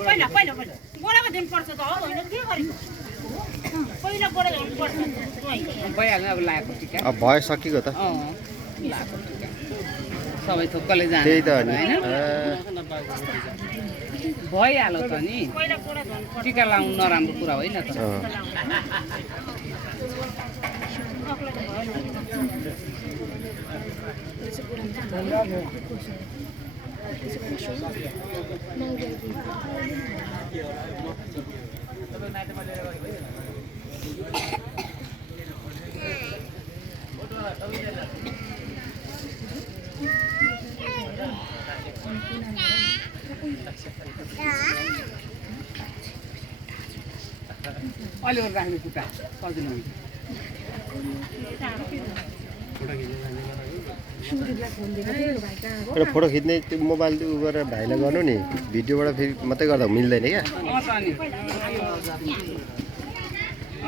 पहिला पहिला पहिला गोडामा दिनुपर्छ त हो होइन के गरेको पहिला गोडा ल्याउनुपर्छ भइहाल्यो अब लागेको टिका अब भयो सकिएको त लागेको टिका सबै थोक्कले जान्छ त्यही त नि भइहाल्यो त नि टिका लाउनु नराम्रो कुरा होइन त अलि राख्ने खुट्टा सजिलो हुन्छ एउटा फोटो खिच्ने त्यो मोबाइल उ गरेर भाइलाई गर्नु नि भिडियोबाट फेरि मात्रै गर्दा मिल्दैन क्या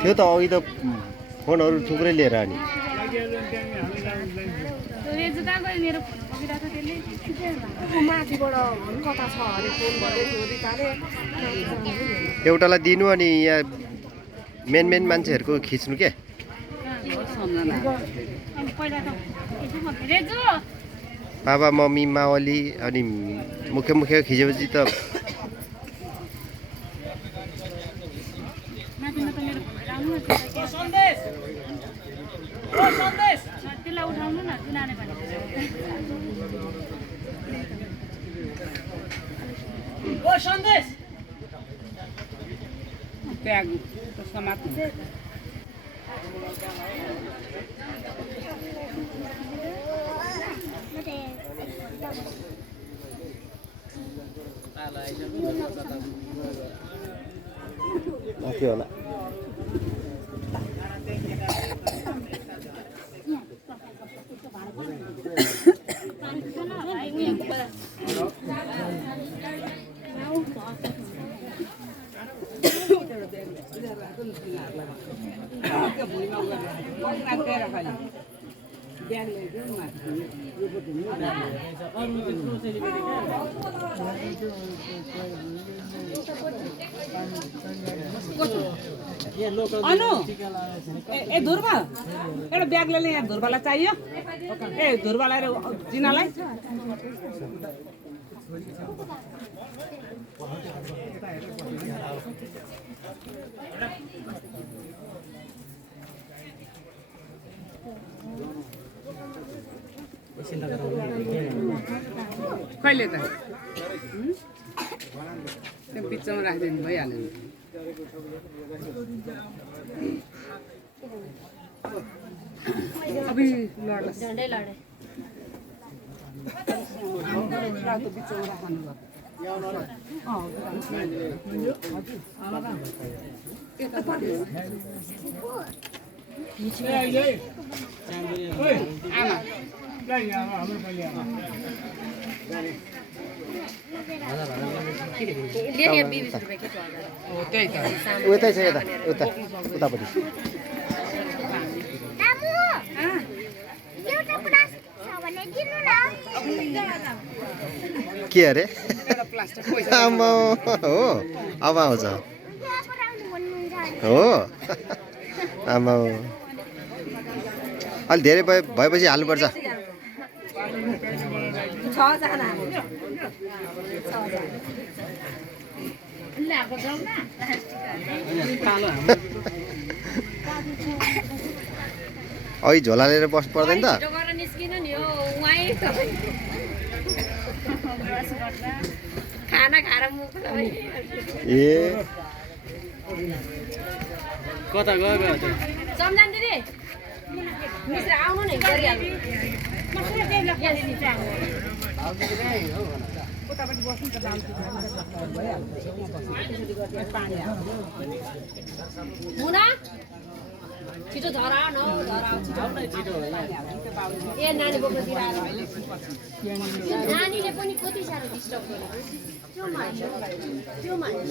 त्यो त अघि त फोनहरू थुप्रै लिएर अनि एउटालाई दिनु अनि यहाँ मेन मान्छेहरूको खिच्नु के बाबा मम्मी मावली अनि मुख्य खिचेपछि त ब्याग समात्नु के होला अनु ए धुर्वा एउटा ब्याग लिएर यहाँ धुर्वालाई चाहियो ए धुर्वालाई र जिनालाई कहिले त त्यो बिचमा राखिदिनु भइहाल्यो नि अभी लड्ला झन्डै लडे रातो बिचमा राख्नु उतै छ यता उतापट्टि के अरे आमा हो अब आउँछ हो आमा अलि धेरै भएपछि हाल्नुपर्छ अघि झोला लिएर बस्नु पर्दैन त ए कता गयो सम्झान दिदी मिश्र आउनु नि गरिहाल्नु मुना छिटो धरा न धरा छिटो ए नानी बोक्न दिइराछ नानीले पनि कति साह्रो डिस्टर्ब गर्यो त्यो मान्छ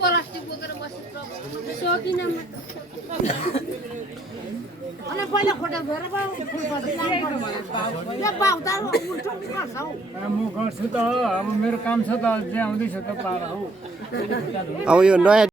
प्लास्टिक बोकेर बसेर सकिन अनि पहिला खोटा भएर बाउ फुल पर्छ ल बाउ त उल्टो गर्छ हौ म गर्छु त अब मेरो काम छ त जे आउँदैछ त पार हौ अब यो नयाँ